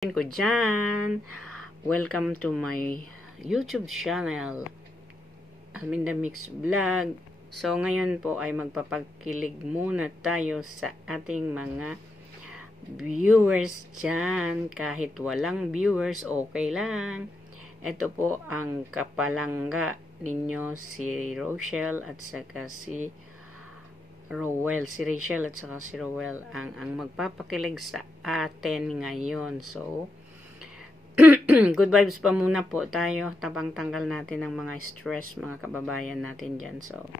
ko dyan. Welcome to my YouTube channel, Alminda Mix Vlog. So, ngayon po ay magpapakilig muna tayo sa ating mga viewers dyan. Kahit walang viewers, okay lang. Ito po ang kapalangga ninyo, si Rochelle at saka si Rowell, si Rachel at saka si Rowell ang magpapakilig sa atin ngayon. So, good vibes pa muna po tayo. Tabang tanggal natin ang mga stress, mga kababayan natin dyan. So,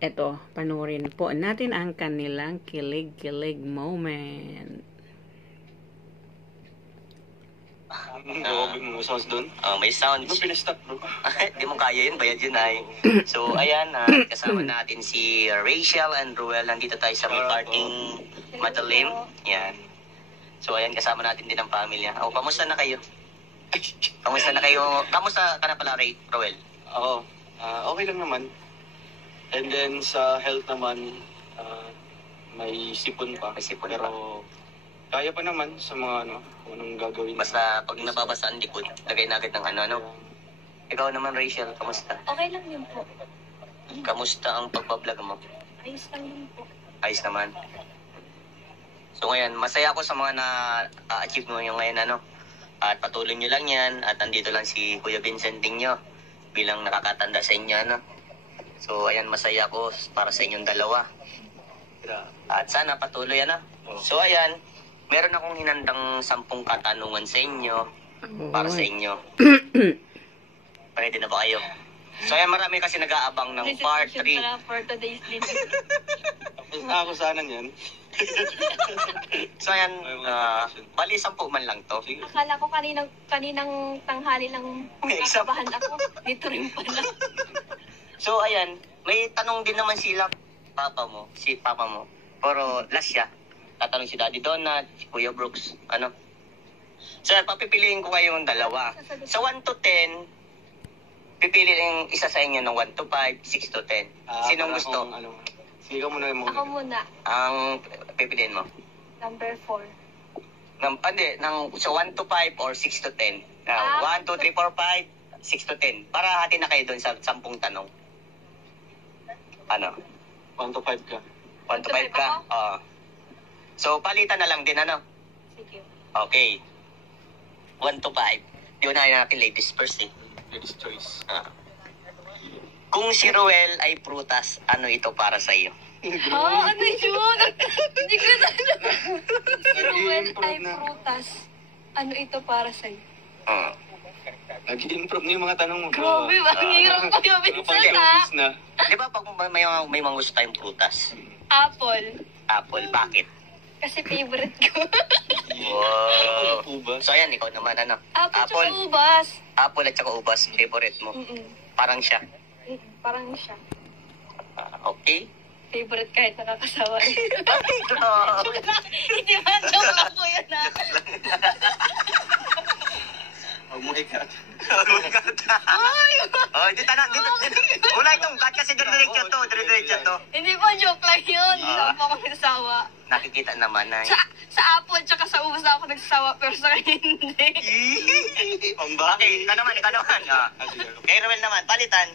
eto, panurin po natin ang kanilang kilig-kilig moment. May sound. Ano pinastop, bro? Di mo kaya yun, bayad yun ay. So, ayan, kasama natin si Rachel and Ruel. Nandito tayo sa may parking matalim. Yan. So, ayan, kasama natin din ang pamilya. O, kamusta na kayo? Kamusta na kayo? Kamusta ka na pala, Ruel? Oo. Okay lang naman. And then, sa health naman, may sipon pa. May sipon pero, kaya pa naman sa mga kung anong gagawin. Basta pag nababasa ang likod, lagay na agad ng ano. Ikaw naman, Rachel, kamusta? Okay lang yun po. Kamusta ang pagbablog mo? Ayos lang yun po. Ayos naman. So ngayon, masaya ako sa mga na-achieve mo yung ngayon At patuloy nyo lang yan. At andito lang si Kuya Vincent nyo bilang nakakatanda sa inyo So ayan, masaya ako para sa inyong dalawa. At sana patuloy So ayan, meron akong hinandang 10 katanungan sa inyo para sa inyo. Pwede na ba kayo? So ayan, marami kasi nag-aabang ng part 3. For today's dinner. Tapos na ako sana niyan. So ayan, bali 10 man lang to. Akala ko kaninang tanghali lang kakabahan ako. Dito rin pala. So ayan, may tanong din naman si papa mo. Pero last siya. Tatanong si Daddy Donut, si Kuya Brooks, So papipiliin ko kayong dalawa. Sa 1 to 10, pipiliin isa sa inyo ng 1 to 5, 6 to 10. Sinong gusto? Sige ka muna yung Ako muna. Ang pipiliin mo? Number 4. So 1 to 5 or 6 to 10. 1, 2, 3, 4, 5, 6 to 10. Para hati na kayo doon sa 10 tanong. 1 to 5 ka. 1 to 5 ka? Oo. So, palitan na lang din, Sige. Okay. 1 to 5. Di unahin natin ladies first, Ladies choice. Kung si Ruel ay prutas, ano ito para sa iyo? Ano yun? Hindi ko na alam. Si Ruel ay prutas. Ano ito para sa'yo? Nag-improve na yung mga tanong mo. Grabe, ang hirap ko yung minsan na. Di ba pag may mga gusto tayong prutas? Apple. Apple, bakit? Kasi favorite ko. Wow. Ubas. So ayan, ikaw naman Apple tsaka ubas. Apple at saka ubas, favorite mo. Parang siya. Parang siya. Okay. Favorite kahit nakakasawa. Grabe. Hindi ba? Joke lang po yun Magmuhay ka. Oh, dito na. Wala itong cut kasi dire-diretso to. Hindi po, joke lang yun. Hindi naman po ako nagsasawa. Nakikita naman na. Sa apple tsaka sa ubas na ako nagsasawa, pero sa kanya hindi. Okay, ikaw naman. Kay Ruel naman, palitan.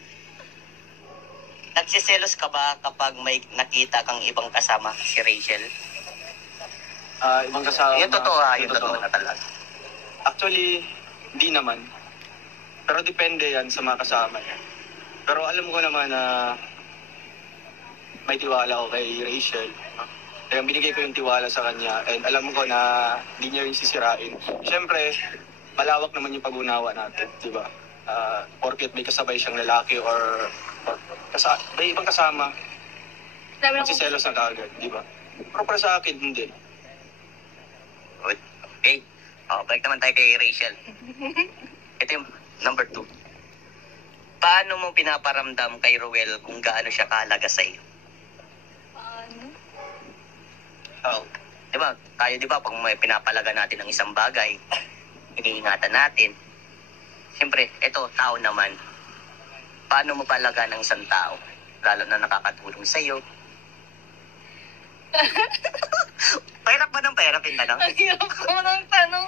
Nagsiselos ka ba kapag may nakita kang ibang kasama, si Rachel? Ibang kasama. Yung totoo yung totoo na talaga. Actually, hindi naman. Pero depende yan sa mga kasama niya. Pero alam ko naman na may tiwala ko kay Rachel. Kaya binigay ko yung tiwala sa kanya. And alam ko na hindi niya rin sisirain. Siyempre, malawak naman yung pag-unawa natin. Diba? Porket may kasabay siyang lalaki or may ibang kasama. Magsiselos na kaagad. Diba? Pero para sa akin, hindi. Okay. Balik naman tayo kay Rachel. Ito yung number 2. Paano mo pinaparamdam kay Ruel kung gaano siya kahalaga sa iyo? Paano? Diba, pag may pinapalaga natin ng isang bagay, iniingatan natin. Siyempre, ito, tao naman. Paano mo palaga ng isang tao? Lalo na nakakatulong sa iyo. Pahirap ba ng pahirap yung tanong? Ang hirap ko ng tanong.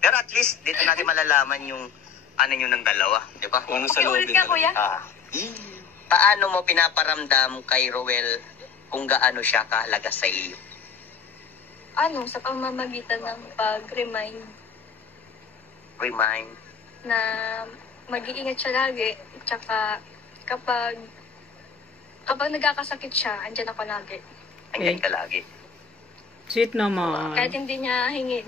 Pero at least, dito natin malalaman yung ano nyo ng dalawa, di ba? Kung ano sa Okay, ulit loobin ka, kuya. Paano mo pinaparamdam kay Rowel kung gaano siya kahalaga sa iyo? Ano, sa pamamagitan ng pag-remind Remind. na mag-iingat siya lagi. Tsaka kapag nagkakasakit siya, andyan ako lagi. Andyan ka lagi. Sweet naman. Kahit hindi niya hingin,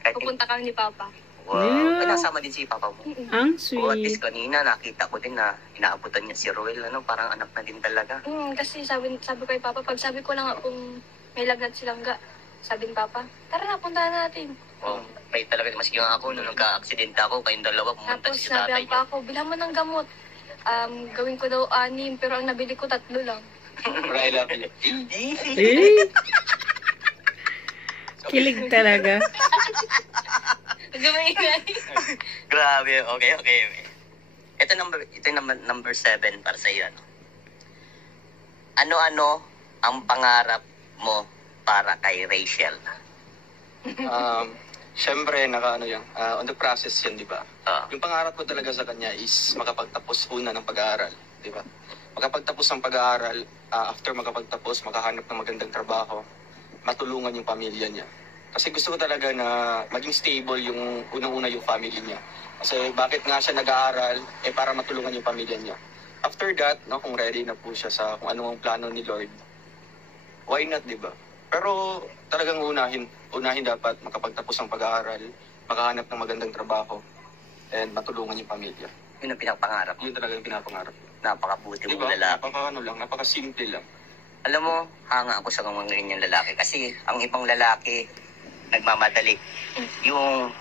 Kahit pupunta kami ni Papa. wow, Yeah. pinasama din si Papa mo. Ang O at least sweet. kanina nakita ko din na inaabutan niya si Rowel, ano, parang anak na din talaga. Kasi sabi ko kay Papa, pag sabi ko lang kung may lagnat silang sabi ni Papa, tara na, puntahan natin. O, may talaga, maski nga ako, nung nagka-aksidente ako, kayong dalawa, pumunta Tapos si tatay sabi niyo. pa ako, bilhan mo ng gamot. Gawin ko daw 6, pero ang nabili ko 3 lang. Pero I love you. Eh? Kilig talaga. Gawin Grabe, okay. Ito number 7 para sa iyo. Ano-ano ang pangarap mo para kay Rachel? Siyempre, on the process yan, di ba? Ah, Yung pangarap ko talaga sa kanya is makapagtapos una ng pag-aaral, di ba? Makapagtapos ng pag-aaral, after makapagtapos, makahanap ng magandang trabaho, matulungan yung pamilya niya. Kasi gusto ko talaga na maging stable yung unang-una yung family niya. Kasi bakit nga siya nag-aaral, para matulungan yung pamilya niya. After that, no, kung ready na po siya sa kung ano ang plano ni Lord, why not, di ba? Pero talagang unahin dapat makapagtapos ng pag-aaral, makahanap ng magandang trabaho, and matulungan yung pamilya. yun ang pinapangarap mo. Yun talaga yung pinapangarap. Napakabuti Di mong ba? lalaki. Napaka-simple lang. Alam mo, hanga ako sa mga ganyang lalaki. Kasi ang ibang lalaki, nagmamadali. Yung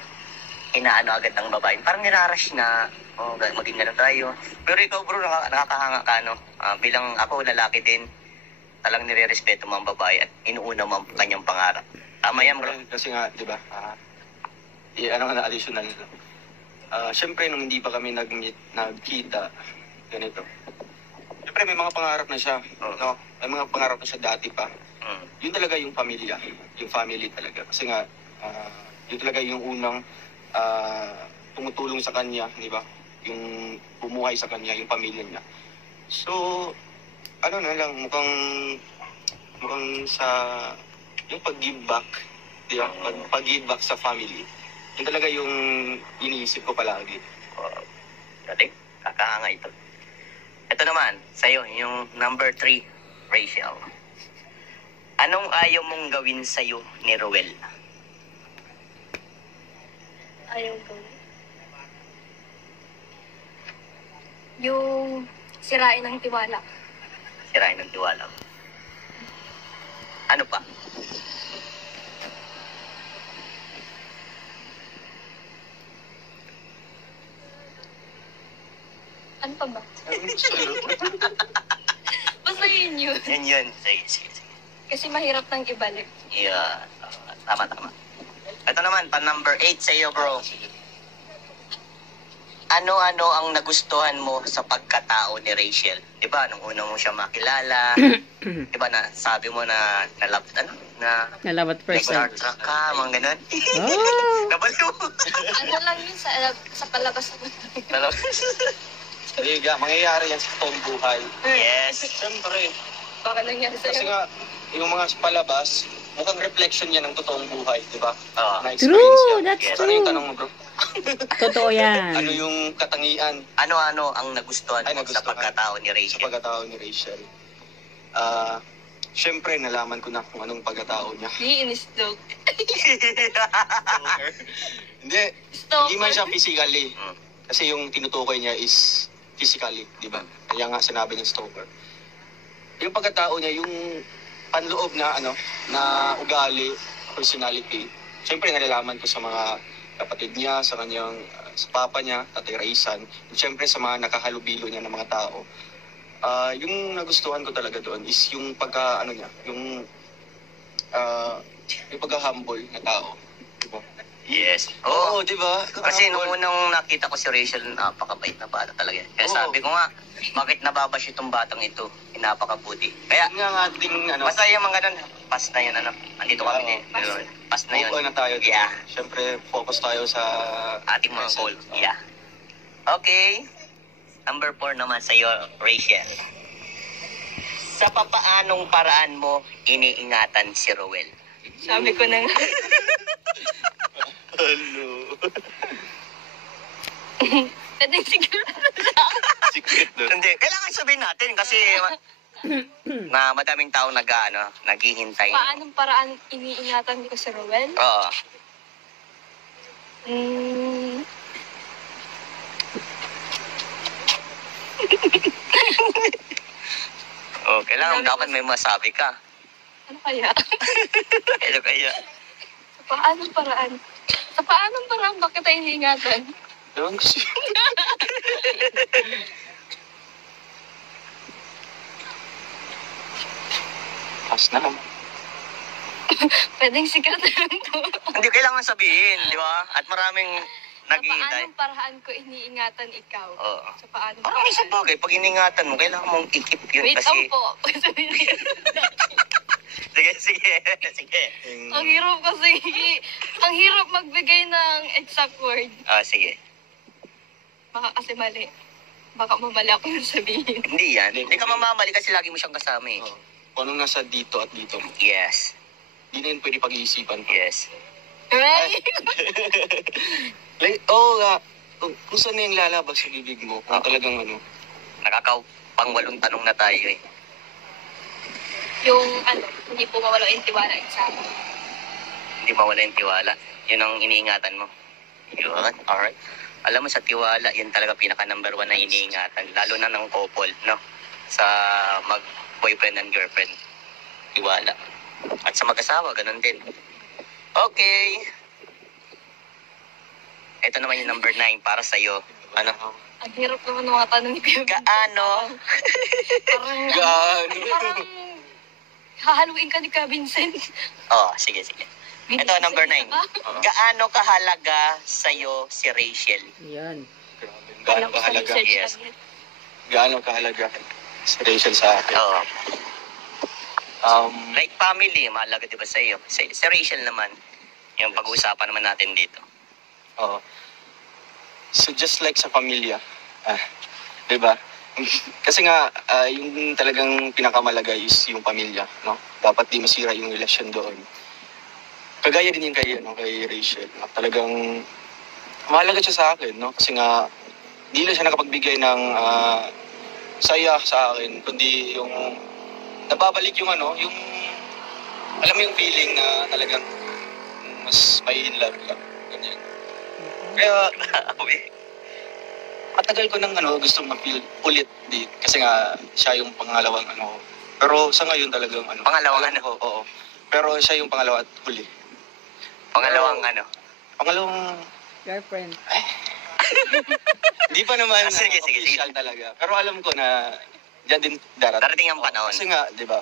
inaano agad ng babae. Parang nirarush na, maging ganun tayo. Pero ikaw bro, nakakahanga ka, no? Bilang ako, lalaki din, talang nire-respeto mo ang babae at inuuna mo ang kanyang pangarap. Tama yan, bro. Kasi nga, di ba, additional lang. Siyempre, nung hindi pa kami nagkita, ganito. Siyempre, may mga pangarap na siya. No? May mga pangarap na siya dati pa. Mm. Yun talaga yung pamilya. Yung family talaga. Kasi nga, yun talaga yung unang tumutulong sa kanya, di ba? Yung bumuhay sa kanya, yung pamilya niya. So, ano na lang, mukhang sa yung pag-give back, di ba? Pag-give back sa family. Yun talaga yung iniisip ko palagi. Galing, kakahanga ito. Ito naman, sa'yo, yung number 3, Rachel. Anong ayaw mong gawin sa'yo ni Rowel? Ayaw ko. Yung sirain ng tiwala. Sirain ng tiwala mo. Ano pa? Ano pa ba? Basta yun. Yan. Sige. Kasi mahirap nang ibalik. Yeah. Tama. Ito naman, pa number 8 sa iyo, bro. Ano-ano ang nagustuhan mo sa pagkatao ni Rachel? Diba, nung una mo siya makilala, diba, sabi mo na Nalabat first Star time. Trek ka, mga ganun. Oh! Nabaliw. Ano lang yun sa palabas mo. Hindi, mangyayari yan sa totoong buhay. Yes. Siyempre, Baka nangyari kasi sa'yo. nga, yung mga palabas, mukhang reflection yan ng totoong buhay, di ba? Oo. Na-experience True, yan. that's Yes. Ano yung true. tanong mo, bro? Totoo yan. Ano yung katangian Ano-ano ang nagustuhan Ay, mo sa nagustuhan. pagkatao ni sa Rachel? pagkatao ni Rachel? Siyempre, nalaman ko na kung anong pagkatao niya. Di, in-stalk. Hindi, Stalker. hindi man siya physically. Mm. Kasi yung tinutukoy niya is physically, di ba? Kaya nga sinabi niya stalker. Yung pagkatao niya, yung panloob na na ugali, personality. Siyempre nalalaman ko sa mga kapatid niya, sa kanyang sa papa niya, Tatay Raisan, at siyempre sa mga nakahalubilo niya ng mga tao. Yung nagustuhan ko talaga doon is yung pagka yung pagka-humble na tao. Diba? Yes. Oo, di ba? Kasi nung unang nakita ko si Rachel, napakabait na bata talaga. Kaya Oo. sabi ko nga, bakit nababash itong batang ito? Napakabuti. Kaya, Yun nga ang ating, basta yung mga ganun, pass na yun, Andito kami ni pass na yun. move on na tayo. Yeah. Siyempre, focus tayo sa Ating mga goal. Yeah. Okay. Number 4 naman sa'yo, Rachel. Sa papaanong paraan mo iniingatan si Rowel? Sabi ko na nga. Hello. Pwede siguro Secret doon. Hindi, kailangan sabihin natin kasi na madaming tao naghihintay. paanong paraan iniingatan ko si Rowel? Oo. Hmm, Oh, kailangan dapat may masabi ka. ano kaya? Ano kaya? Paanong paraan? Sa paanong paraan ba kita iniingatan? Ewan ko siya. Pass na. Pwedeng secret lang to. Hindi kailangan sabihin, di ba? At maraming Sa naghihintay. paanong paraan ko iniingatan ikaw? Oo. Sa paanong Parang isa bagay, pag iningatan mo, kailangan mong ikip yun Wait kasi... lang po. Sige, sige, sige. Ang hirap kasi, ang hirap magbigay ng exact word. Sige. Baka kasi mali. Baka mamali ako yung sabihin. Hindi yan. Hindi ka mamamali kasi lagi mo siyang kasama eh. Oh. Kung anong nasa dito at dito, Yes. hindi na yun pwede pag-iisipan. Yes. Ay! Like, nga. Kung saan na yung lalabas sa bibig mo, kung talagang Pang-walong tanong na tayo eh. Yung hindi po mawala yung tiwala sa akin. Hindi mawala yung tiwala. Yun ang iniingatan mo. Yun, alright. Alam mo sa tiwala, yun talaga pinaka number 1 na iniingatan. Lalo na ng couple, no? Sa mag-boyfriend and girlfriend. Tiwala. At sa mag-asawa, ganun din. Okay. Ito naman yung number 9 para sa'yo. Ano? Ang hirap naman ng mga tanong ni Kuya. Gaano? Parang, Gaano? parang hahaluin ka ni Kuya Vincent. Sige, sige. Ito, number 9. Gaano kahalaga sa'yo si Rachel? Yan. Gaano Alam ko sa kahalaga? research Yes. lang yan. Gaano kahalaga si Rachel sa akin? Oo. Um, Like family, mahalaga diba sa'yo? Si Rachel naman, yung pag-uusapan naman natin dito. Oo. So just like sa pamilya, 'di ba? Kasi nga yung talagang pinakamalaga is yung pamilya, no? Dapat di masira yung relasyon doon. Kagaya din yung kay Rachel, no? Talagang mahalaga siya sa akin, no? Kasi nga di lang siya nakapagbigay ng saya sa akin, kundi yung nababalik yung yung alam mo yung feeling na talagang mas may in love ka. Ganyan. Kaya, matagal ko nang gusto ma-feel ulit dito. Kasi nga, siya yung pangalawang Pero sa ngayon talagang Pangalawang Oo. Pero siya yung pangalawa at huli. Pangalawang Pangalawang, Girlfriend. di pa naman Sige, sige, official talaga. Pero alam ko na diyan din darating. Darating ang panahon. Kasi nga, di ba,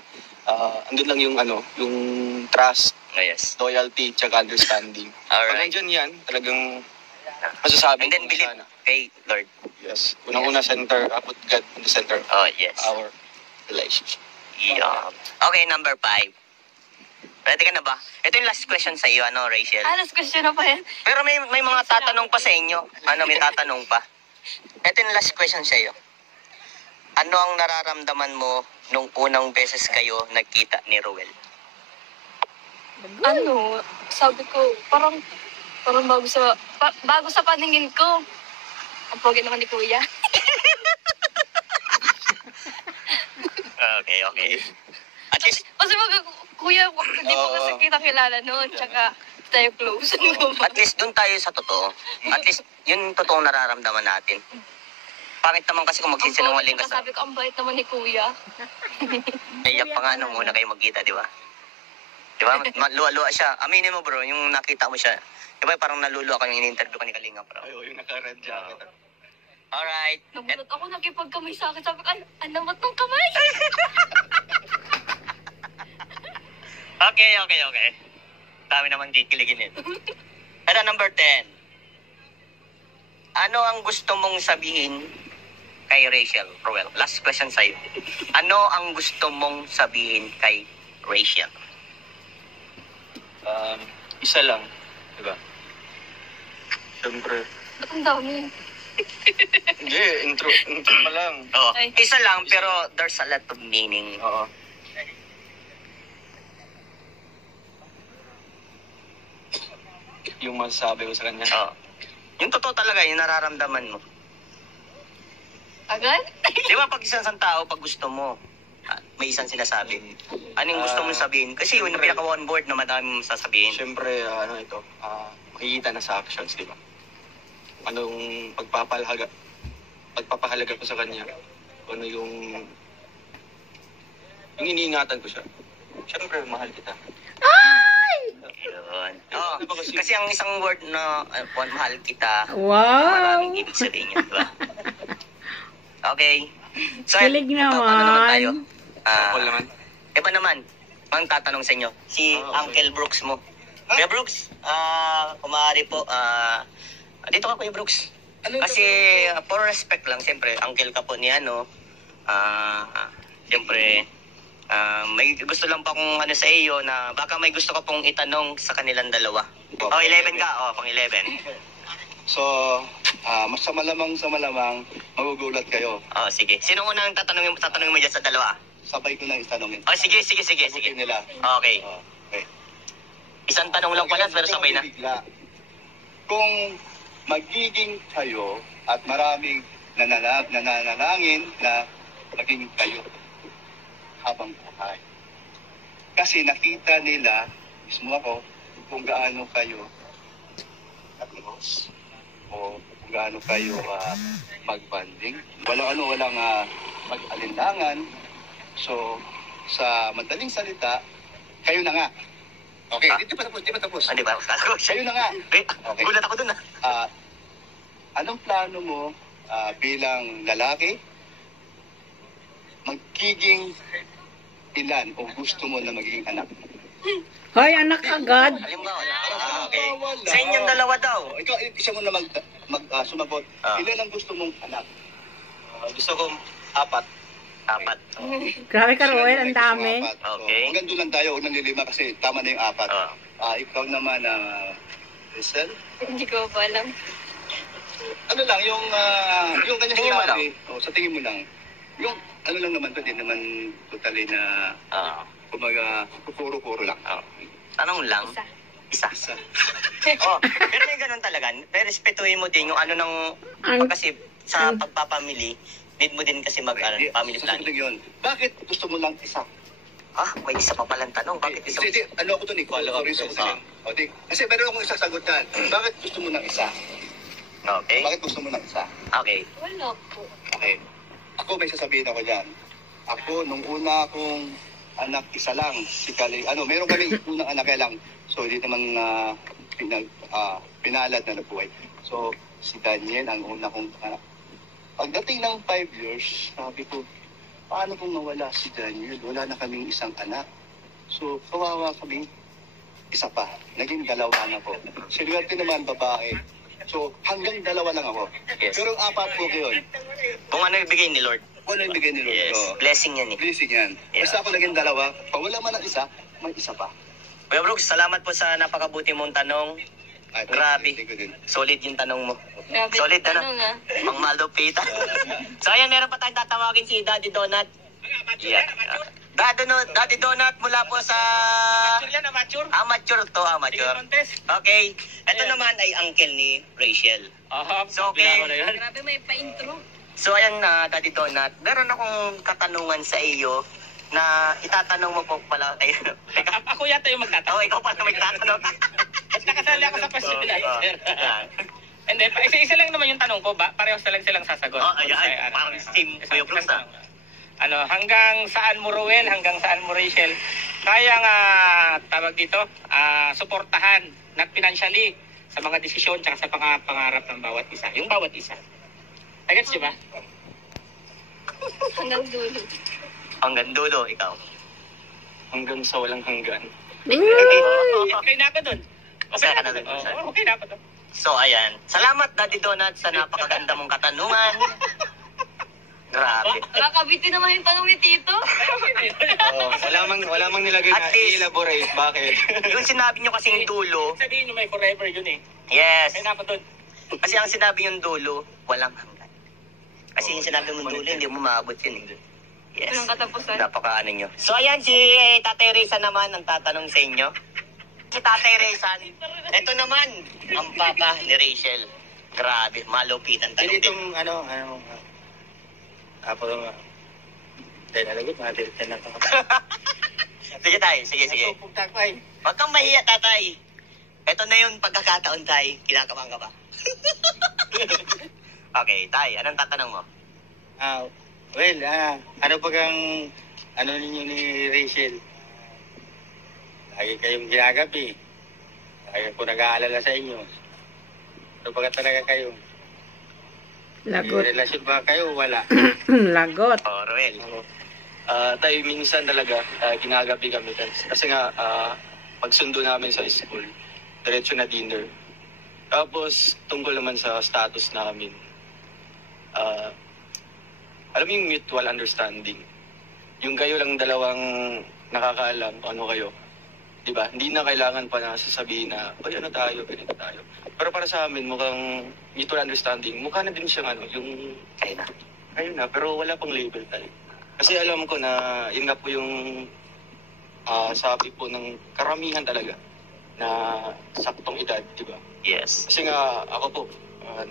andun lang yung yung trust, Oh, yes. loyalty, tsaka understanding. Pag Alright. nandyan yan, talagang masasabi And then ko believe sana. kay Lord. Yes. Unang-una center, put God in the center of Oh, yes. our relationship. Yeah. Okay, number 5. Ready ka na ba? Ito yung last question sa iyo, Rachel? Last question na pa yan. Pero may mga tatanong pa sa inyo. May tatanong pa. Ito yung last question sa iyo. Ano ang nararamdaman mo nung unang beses kayo nagkita ni Rowel? Sabi ko, parang bago sa paningin ko. Ang pogi naman ni Kuya. Okay. At least, Kasi Kuya, hindi ko kasi kita kilala noon. Tsaka, tayo close. at least doon tayo sa totoo. At least, yun yung totoong nararamdaman natin. Pangit naman kasi kung magsisinungaling ka sa... Sabi ko, ang bait naman ni Kuya. Naiyak pa nga nung muna kayo magkita, di ba? Di ba? Luwa-luwa siya. Aminin mo bro, yung nakita mo siya. Di ba parang naluluwa ka yung in-interview ka ni Kalinga bro? Ayo, yung naka-red jacket. Alright. Namunot ako, nakipagkamay sa akin. Sabi ko, ang lamot ng kamay. Okay. Dami naman kikiligin ito. Ito, number 10. Ano ang gusto mong sabihin kay Rachel? Roel, last question sa'yo. Ano ang gusto mong sabihin kay Rachel? Isa lang, diba? Siyempre. Ba't ang dami? Hindi, intro pa lang. Oh, Ay. isa lang pero there's a lot of meaning. Oo. Yung masasabi ko sa kanya. Oh. Yung totoo talaga, yung nararamdaman mo. Agad? Di ba pag isang tao, pag gusto mo, may isang sinasabi. Anong gusto mong sabihin? Kasi yun yung pinaka-one word na madami mong sasabihin. Siyempre, makikita na sa actions, di ba? Anong pagpapahalaga ko sa kanya. Ano yung iniingatan ko siya. Siyempre, mahal kita. Yun. Oh, kasi ang isang word na mahal kita, Wow! maraming ibig sabihin yun, di ba? Okay. So, Kilig ano naman tayo? naman. Ako naman. Iba naman, ang tatanong sa inyo, si Uncle Brooks mo. Kuya Brooks, kung maaari po, dito ka Kuya Brooks. Kasi for respect lang, siyempre, uncle ka po ni siyempre, may gusto lang pa kung ano sa iyo na baka may gusto ka pong itanong sa kanilang dalawa. Oh, 11 ka. Oh, pang 11. So, mas sa malamang magugulat kayo. Oh, sige. Sino unang tatanungin mo dyan sa dalawa? Sabay ko lang itanongin. Oh, sige. Sagutin nila. Okay. Okay. Isang tanong lang pala, pero sabay na. Bigla. Kung magiging kayo at maraming nananalangin na maging kayo habang buhay. Kasi nakita nila, mismo ako, kung gaano kayo at-close o kung gaano kayo mag-banding. Walang mag-alinlangan. So, sa madaling salita, kayo na nga. Okay, di pa tapos. Di ba? Kayo na nga. Okay. Gulat ako dun Anong plano mo bilang lalaki? Magiging ilan o gusto mo na magiging anak? Hoy, anak agad. Halimbawa, okay. Sa inyong dalawa daw. Ikaw, isa mo na sumagot. Ilan ang gusto mong anak? Gusto kong 4. 4. Grabe ka, Roel, ang dami. Okay. Hanggang doon lang tayo, huwag nang lilima kasi tama na yung 4. Ikaw naman, Rizal? Hindi ko pa alam. Ano lang, yung kanya Tingin mo sinabi, sa tingin mo lang, yung ano lang naman to, di naman totally na, kumaga, puro lang. Tanong lang. Isa. Pero may ganun talaga. Pero respetuhin mo din yung ano ng kasi sa pagpapamili, need mo din kasi family planning. Yun. Bakit gusto mo lang isa? May isa pa palang tanong. Bakit isa? Ano ako to ni kasi meron akong isang sagutan. Bakit gusto mo ng isa? Okay. Bakit gusto mo ng isa? Okay. Wala po. Okay. Ako may sasabihin ako dyan. Ako, nung una akong anak, isa lang. Si Kali, meron kami unang anak kaya lang. So, hindi naman pinalad na nabuhay. So, si Daniel, ang una kong anak. Pagdating ng 5 years, sabi ko, paano kung nawala si Daniel? Wala na kaming isang anak. So, kawawa kami. Isa pa. Naging 2 na po. Sinuwerte naman, babae. So, hanggang 2 lang ako. Yes. Pero 4 po yun. Kung ano ibigay ni Lord. Kung ano yung bigay ni Lord. Yes. So, Blessing yan eh. blessing yan. Yeah. Basta ako naging 2. Pag wala man ang isa, may isa pa. Kuya Brooks, salamat po sa napakabuti mong tanong. Ay, Grabe. thank you din. Solid yung tanong mo. Grabe. Solid Tanong Pang malupita. So ayan, meron pa tayong tatawagin si Daddy Donut. Yeah. Daddy Donut mula po sa... Amateur to, amateur. Okay. Ito naman ay uncle ni Rachel. So okay. Grabe, may pa-intro. So ayan na, Daddy Donut. Meron akong katanungan sa iyo na itatanong mo po pala kayo. Ako yata yung magtatanong. Ikaw pala may tatanong. At nakasali ako sa question na. Hindi, isa lang naman yung tanong ko. Pareho silang sasagot. Ayan. Parang same Kuya Brooks hanggang saan mo Roel, hanggang saan mo Rachel, kaya nga tawag dito, suportahan not financially sa mga desisyon tsaka sa pangarap ng bawat isa. Yung bawat isa. Agad siya ba? Hanggang dulo. Hanggang dulo, ikaw. Hanggang sa walang hanggan. Okay na ako dun. Masaya ka na rin. Okay na ako to. So, ayan. Salamat, Daddy Donut, sa napakaganda mong katanungan. Grabe. Nakakabitin naman yung tanong ni Tito. Wala mang nilagay na At least- i-elaborate. Bakit? Yung sinabi nyo kasing dulo, Sabihin nyo may forever yun eh. yes. Kaya na ako doon. Kasi ang sinabi yung dulo, walang hanggan. Kasi yung sinabi mong dulo, hindi mo maabot yun eh. Yes. Walang katapusan. Napaka-ano nyo. So, ayan, si Tatay Reza naman ang tatanong sa inyo. Si Tatay Reza, ito naman, ang papa ni Rachel. Grabe, malupitan tanong din. Itong dahil alagot, madalitan na ito. Sige tayo, sige. Huwag kang mahiya, Tatay. Ito na yung pagkakataon, Tay. Kinakabahan ka ba? Okay, Tay, anong tatanong mo? Ano bagang ninyo ni Rachel? Lagi kayong ginagabi. Lagi po nag-aalala sa inyo. Ano baga talaga kayo? Lagot. May relasyon ba kayo? Wala. Lagot. Oh, Roel. Tayo minsan talaga ginagabi kami. Kasi nga, pagsundo namin sa school, diretso na dinner. Tapos, tungkol naman sa status namin, alam mo yung mutual understanding. Yung kayo lang dalawang nakakaalam kung ano kayo. Diba? Hindi na kailangan pa na sasabihin na, ano tayo, ganito tayo. Pero para sa amin, mukhang mutual understanding. Mukha na din siyang yung kayo na, pero wala pang label tayo. Kasi alam ko na, yun nga po yung sabi po ng karamihan talaga na saktong edad, di ba? Yes. Kasi nga, ako po,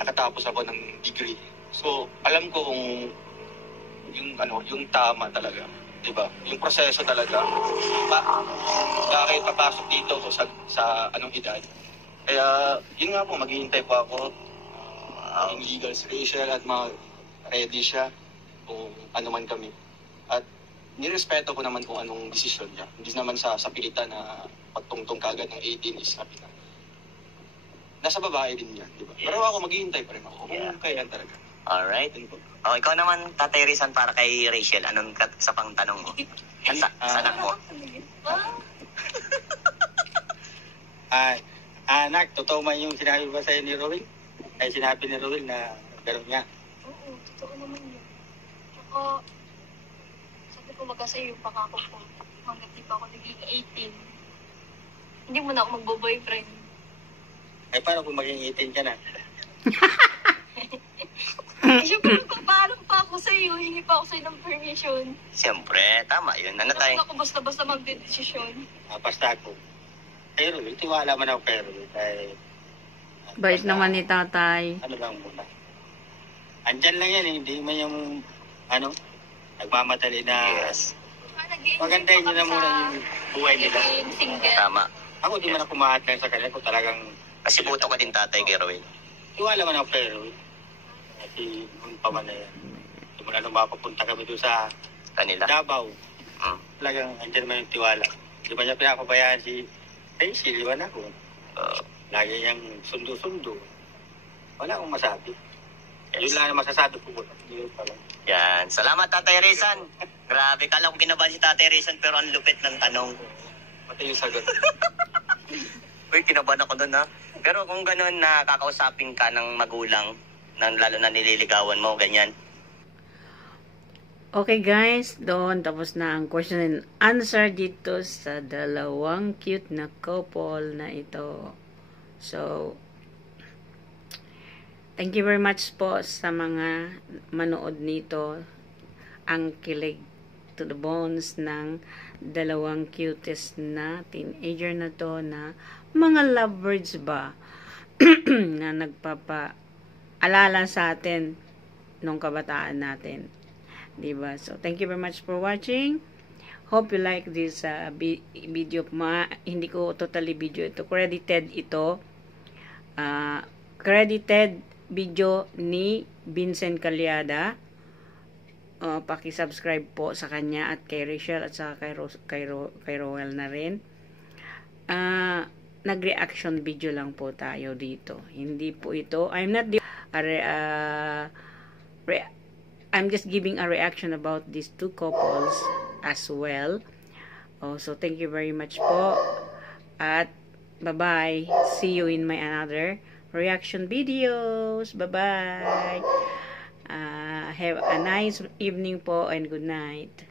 nakatapos ako ng degree. So, alam ko kung yung tama talaga, di ba? Yung proseso talaga. Bakit papasok dito ko sa anong edad? Kaya, yun nga po, maghihintay po ako in legal situation at ready siya kung ano man kami. At nirespeto ko naman kung anong desisyon niya. Hindi naman sa pilitan na pagtungtong kagad ng 18 is kapitan. Nasa babae din niya, di ba? Yes. Pero ako maghihintay pa rin ako kung Yeah. kailan talaga. Alright. Oh, ikaw naman, Tatay Rizan, para kay Rachel, anong sa pang tanong mo? Sa anak mo? Anak, totoo man yung sinabi ba sa'yo ni Rowell? Ay sinabi ni Rowell na gano'n nga. Oo, totoo naman yun. Tsaka, sabi ko magkasa'yo yung pangako ko. Hanggat di pa ako naging 18. Hindi mo na ako magbo-boyfriend. Ay paano kung maging 18 ka na? Siyempre, magpapaalam pa ako sa'yo. Hingi pa ako sa'yo ng permission. Siyempre, tama yun. Ano tayo? Huwag ako basta-basta magdedesisyon. Basta ako. Ay Rowell, tiwala man ako kay Rowell. Bait naman ni tatay. Ano lang muna. Andyan lang yan, hindi man yung nagmamadali na Yes. magandahin nyo na muna yung buhay nila. Yung single. Tama. Ako di man ako mahatlan sa kanila kung talagang Kasi buto ko din, Tatay, kay Roel. tiwala man ako kay Rowell. Kasi kung pa man na yan. Simula nung mapapunta kami doon sa Kanila. Davao. Mm. Talagang andyan man yung tiwala. Di ba niya pinapabayaan si Rachel, di ba na ako? Lagi niyang sundo-sundo. Wala akong masabi. Yun lang ang masasabi ko. Yun pala. Yan. Salamat, Tatay Rizan. Grabe, kala ko kinabahan si Tatay Rizan, pero ang lupit ng tanong. Pati yung sagot. Uy, kinabahan ako doon, ha? Pero kung ganun na kakausapin ka ng magulang, lalo na nililigawan mo, ganyan. Okay guys, doon tapos na ang question and answer dito sa dalawang cute na couple na ito. So, thank you very much po sa mga manood nito. Ang kilig to the bones ng dalawang cutest na teenager na to na mga lovebirds ba na nagpapaalala sa atin nung kabataan natin. Diba? So, thank you very much for watching. Hope you like this video. Hindi ko totally video ito. Credited ito. Credited video ni Vincent Calyada. Paki-subscribe po sa kanya at kay Rachel at sa kay Roel na rin. Nag-reaction video lang po tayo dito. Hindi po ito. I'm just giving a reaction about these two couples as well. So thank you very much po. At Bye-bye. See you in my another reaction videos. Bye-bye. Have a nice evening po and good night.